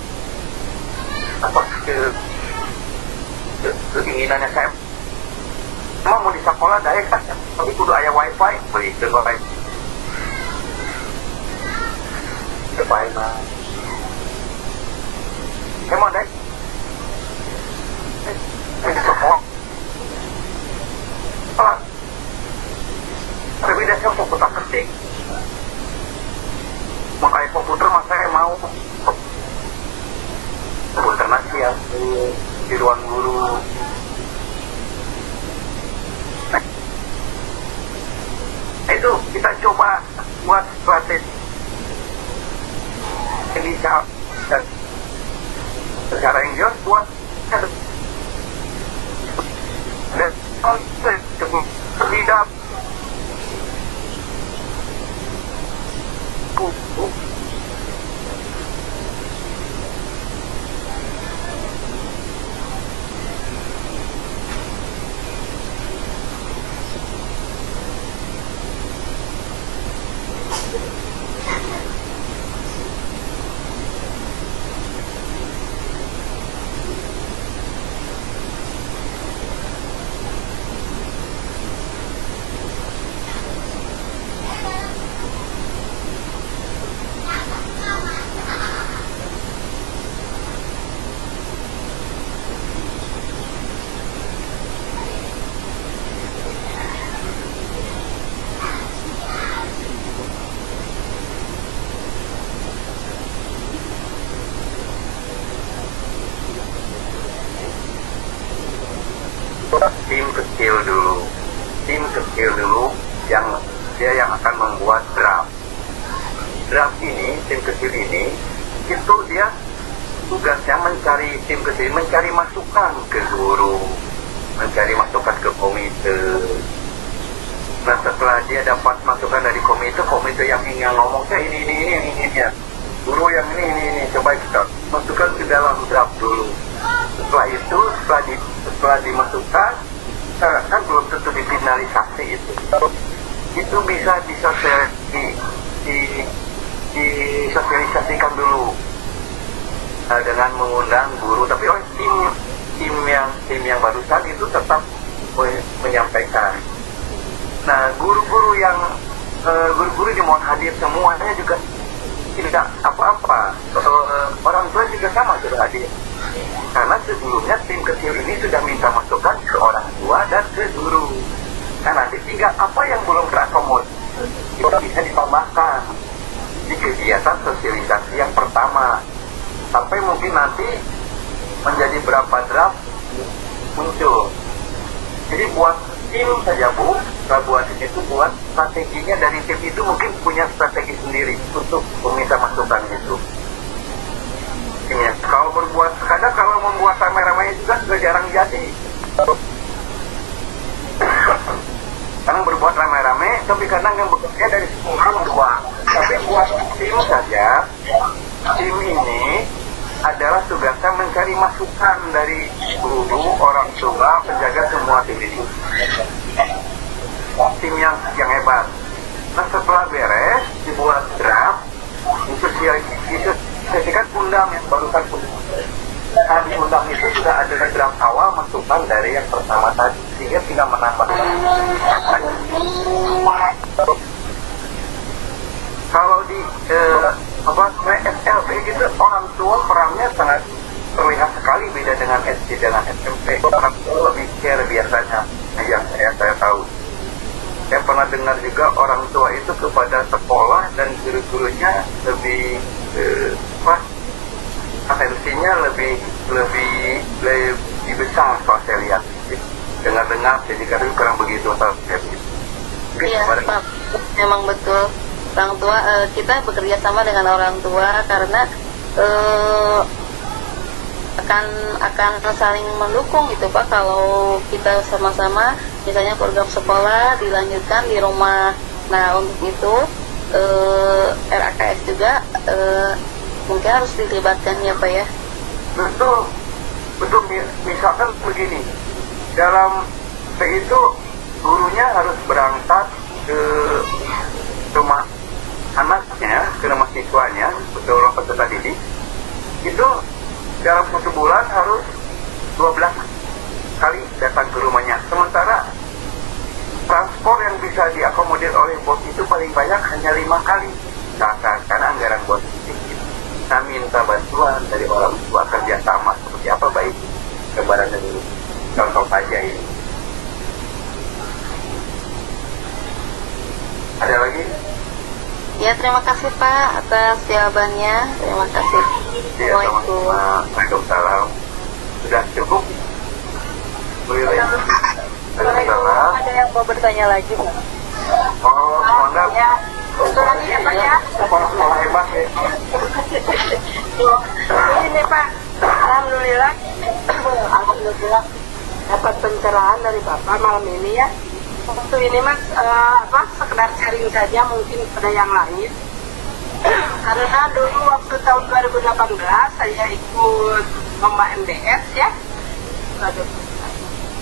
apa keinginannya saya emang mau di sekolah daya kan tapi kudu aya wifi beli ke wifi baik mah emang deh sekolah berbeda saya komputer ketik makanya komputer mas saya mau komputer nasi ya di ruang guru. Nah, itu kita coba buat strategi ini dan secara yang jelas buat dan tidak tim kecil dulu yang dia yang akan membuat draft ini. Tim kecil ini itu dia tugasnya mencari masukan ke guru, mencari masukan ke komite. Nah setelah dia dapat masukan dari komite yang ingin ngomongnya ini ya guru yang ini coba kita masukkan ke dalam draft dulu. Setelah itu setelah dimasukkan kan belum tentu difinalisasi itu bisa disosialisasikan dulu dengan mengundang guru, tapi oleh tim yang barusan itu tetap menyampaikan. Nah guru-guru dimohon hadir semuanya juga tidak apa-apa, orang tua juga sama sudah hadir. Karena sebelumnya tim kecil ini sudah minta masukan ke orang tua dan ke guru. Nah nanti tinggal apa yang belum terakomodir itu bisa ditambahkan di kegiatan sosialisasi yang pertama. Sampai mungkin nanti menjadi berapa draft muncul. Jadi buat tim saja Bu, buat itu buat strateginya dari tim itu mungkin punya strategi sendiri untuk meminta masukan itu. Kalau membuat rame-rame juga sudah jarang jadi. Kadang berbuat rame-rame, tapi kadang yang bekerja dari 10 orang 2. Tapi buat tim saja, tim ini adalah tugasnya mencari masukan dari guru, orang tua, penjaga semua tim itu. Tim yang hebat. Nah setelah beres, dibuat draft, disosialisasikan undang yang barusan Nah di undang itu sudah ada draft awal masukan dari yang pertama tadi, sehingga tinggal menambahkan. Kalau di ya begitu orang tua perannya sangat terlihat sekali beda dengan SD dengan SMP. Orang tua lebih care biasanya, yang saya tahu. Saya pernah dengar juga orang tua itu kepada sekolah dan guru-gurunya lebih atensinya lebih besar kalau saya lihat. Dengar-dengar jadi kadang kurang begitu. Iya, Pak. Memang betul. Orang tua, kita bekerja sama dengan orang tua karena akan saling mendukung gitu Pak. Kalau kita sama-sama, misalnya program sekolah dilanjutkan di rumah. Nah untuk itu RAKS juga mungkin harus dilibatkan ya Pak ya. Betul. Misalkan begini, dalam itu gurunya harus berangkat ke rumah anaknya, ke rumah siswanya, ke rumah peserta didik. Itu dalam 1 bulan harus 12 kali datang ke rumahnya. Sementara transport yang bisa diakomodir oleh bos itu paling banyak hanya 5 kali. Karena anggaran bos sedikit. Saya minta bantuan dari orang tua kerjasama seperti apa baik gambaran dulu. Contoh saja ini. Ada lagi? Ya terima kasih Pak atas jawabannya. Terima kasih. Ya, Assalamualaikum. Waalaikumsalam. Sudah cukup? Waalaikumsalam. Ada yang mau bertanya lagi, Pak? Oh, mantap. Ya, satu lagi ya Pak ya. Sekolah hebat ya. Ini Pak, alhamdulillah dapat pencerahan dari Bapak malam ini ya. Waktu ini Mas sekedar sharing saja mungkin pada yang lain. Karena dulu waktu tahun 2018 saya ikut lomba MBS ya.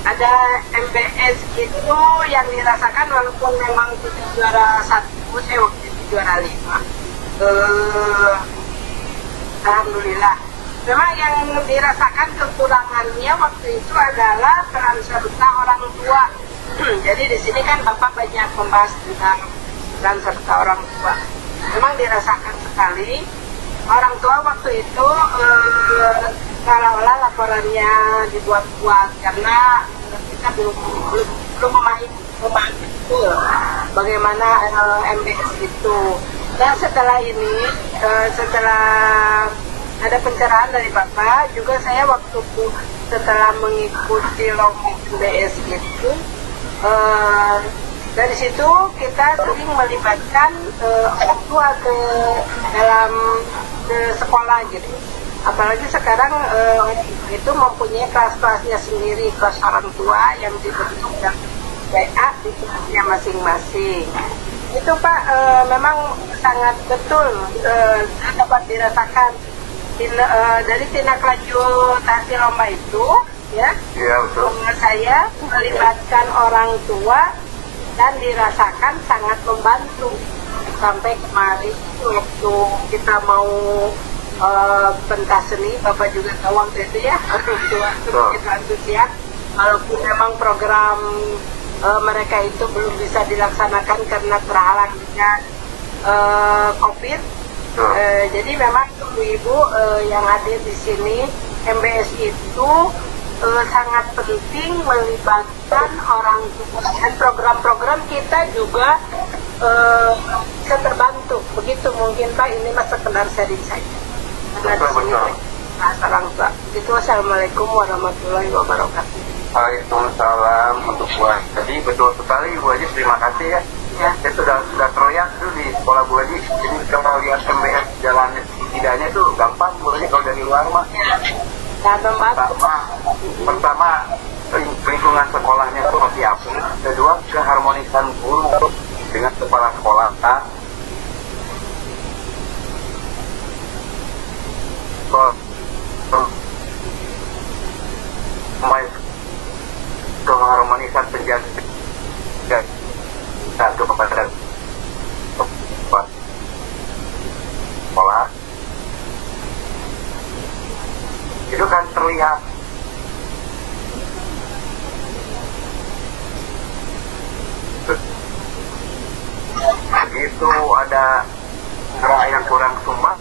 Ada MBS itu yang dirasakan walaupun memang tidak juara 1, saya waktu itu juara 5. Alhamdulillah. Memang yang dirasakan kekurangannya waktu itu adalah peran serta orang tua. Jadi di sini kan Bapak banyak membahas tentang peran serta orang tua. Memang dirasakan sekali orang tua waktu itu seolah-olah laporannya dibuat-buat karena kita belum memahami betul bagaimana MBS itu. Nah setelah ini, setelah ada pencerahan dari Bapak, juga saya waktu setelah mengikuti lomba MBS itu, dari situ kita sering melibatkan orang tua ke dalam sekolah gitu. Apalagi sekarang itu mempunyai kelas-kelasnya sendiri, kelas orang tua yang dibentuk dan WA di kelasnya masing-masing. Itu Pak memang sangat betul dapat dirasakan dari tindak lanjut hasil lomba itu ya. Iya betul. Saya melibatkan orang tua dan dirasakan sangat membantu. Sampai kemarin waktu kita mau pentas seni, Bapak juga tahu waktu itu ya, orang tua begitu antusias. Walaupun memang program mereka itu belum bisa dilaksanakan karena terhalang dengan COVID. Jadi memang ibu-ibu yang hadir di sini, MBS itu sangat penting melibatkan orang tua, dan program-program kita juga bisa terbantu. Begitu mungkin Pak, ini mas sekedar sharing saja. Karena di sini orang tua. Itu wassalamualaikum warahmatullahi wabarakatuh. Waalaikumsalam untuk Bu Haji. Betul sekali Bu Haji, terima kasih ya. Ya, saya sudah terlihat tuh di sekolah Bu Haji. Jadi kalau lihat MBS jalannya tidaknya tuh gampang Bu Haji kalau dari luar mah. Pertama lingkungan sekolahnya itu seperti apa. Kedua keharmonisan guru dengan kepala sekolah. Keharmonisan penjaga satu kepada sekolah itu kan terlihat begitu ada gerak yang kurang sumbang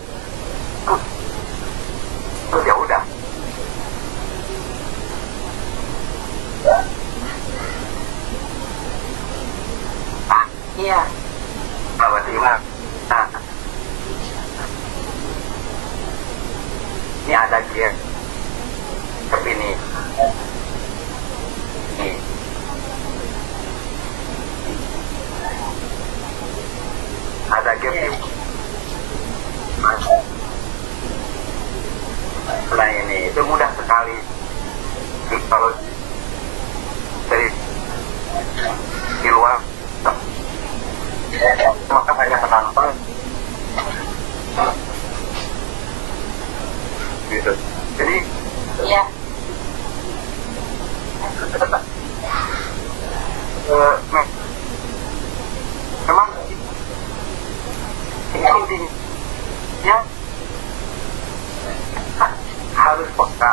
Iya. Bapak Tima. Nah, ini ada gear tapi ini ada gear di nah ini itu mudah sekali kalau dari di luar maka hanya menonton gitu. Jadi Iya. memang ini intinya harus peka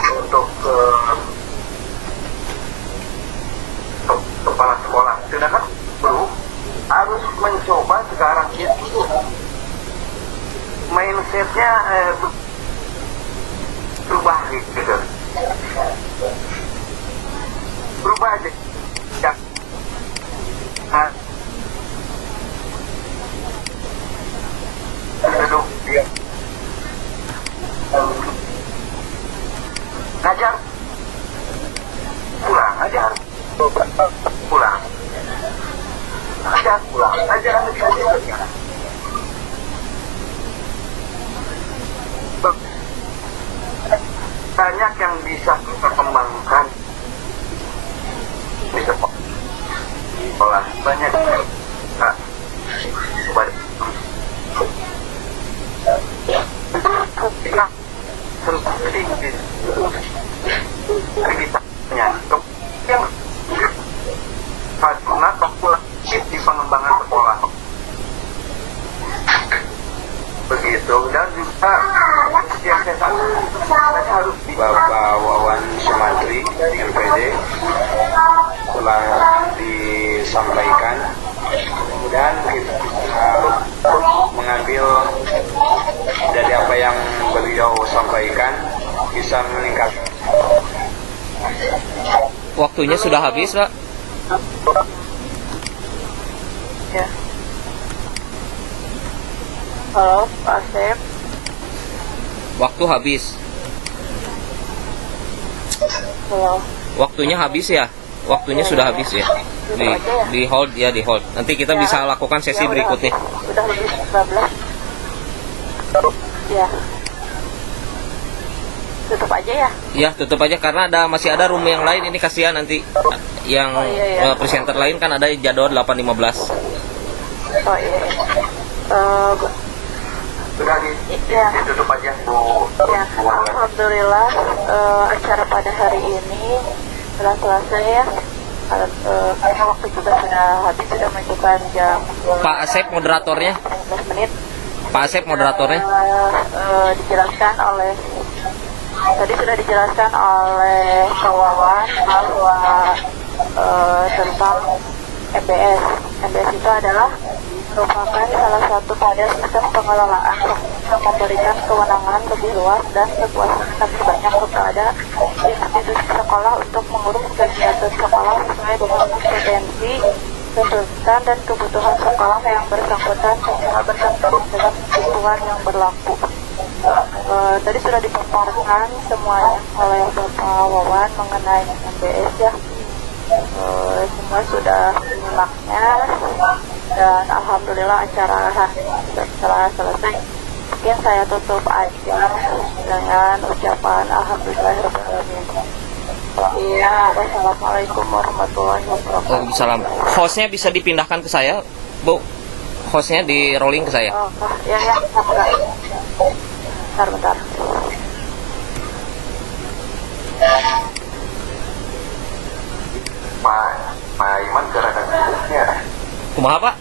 untuk kepala sekolah. Sedangkan guru harus mencoba sekarang itu mindsetnya berubah gitu, berubah aja. Duduk dia ngajar pulang ajar pulang ajar pulang ajar banyak yang bisa kita kembangkan di sekolah banyak nah, seperti kita yang sangat aktif di pengembangan sekolah begitu dan juga yang saya harus Bapak Wawan Sumantri MPD telah disampaikan dan kita mengambil dari apa yang beliau sampaikan bisa meningkat. Waktunya sudah habis, Pak. Ya. Halo, Pak Asep. Waktu habis. Halo. Waktunya habis ya. Waktunya sudah habis ya. Di hold ya, di hold. Nanti kita bisa lakukan sesi berikutnya. Sudah lebih 19. Ya. Tutup aja ya. Ya, tutup aja karena masih ada room yang lain, ini kasihan nanti yang presenter lain kan ada jadwal 8.15. Oh iya. sudah ditutup aja Bu. Ya, alhamdulillah acara pada hari ini telah selesai ya. Karena waktu juga sudah habis, sudah menunjukkan jam Pak Asep moderatornya. 15 menit. Pak Asep moderatornya. Dijelaskan oleh tadi sudah dijelaskan oleh Pak Wawan bahwa tentang MBS. MBS itu adalah merupakan salah satu pada sistem pengelolaan yang memberikan kewenangan lebih luas dan kekuasaan lebih banyak kepada institusi sekolah untuk mengurus kegiatan sekolah sesuai dengan kompetensi, tuntutan dan kebutuhan sekolah yang bersangkutan secara bertentangan dengan ketentuan yang berlaku. Tadi sudah dipaparkan semuanya oleh Bapak Wawan mengenai MBS ya. Semua sudah menyimaknya dan alhamdulillah acara setelah selesai. Mungkin saya tutup aja dengan ucapan alhamdulillahirobbilalamin. Iya, wassalamualaikum warahmatullahi wabarakatuh. Waalaikumsalam. Hostnya bisa dipindahkan ke saya, Bu. Hostnya di rolling ke saya. Oh, ya, bentar. Pak Iman gerakan sibuknya. Kumaha, Pak?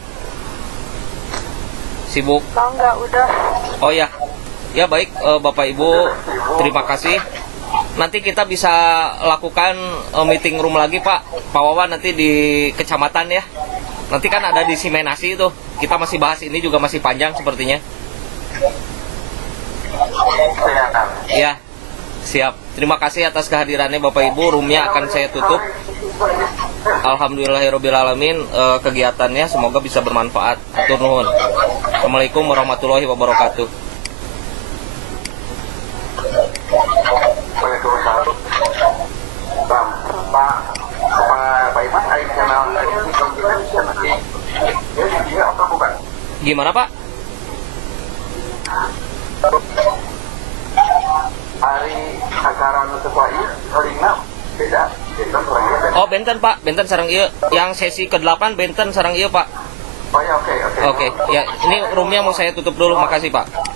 Sibuk? Kalau enggak udah. Oh ya. Ya baik, Bapak Ibu, terima kasih. Nanti kita bisa lakukan meeting room lagi, Pak. Pak Wawan nanti di kecamatan ya. Nanti kan ada diseminasi itu. Kita masih bahas ini juga masih panjang sepertinya. Ya. Siap. Terima kasih atas kehadirannya Bapak Ibu. Roomnya akan saya tutup. Alhamdulillahirobbilalamin, kegiatannya semoga bisa bermanfaat. Hatur nuhun. Assalamualaikum warahmatullahi wabarakatuh. Waalaikumsalam. Pak Iman, channel dia apa bukan? Gimana Pak? Hari acara sesuai hari 6 beda. Benten orang ieu beda. Oh benten Pak, benten sareng ieu. Yang sesi ke-8 benten sareng ieu Pak. Oh ya, oke. Oke, ya ini roomnya mau saya tutup dulu. Makasih Pak.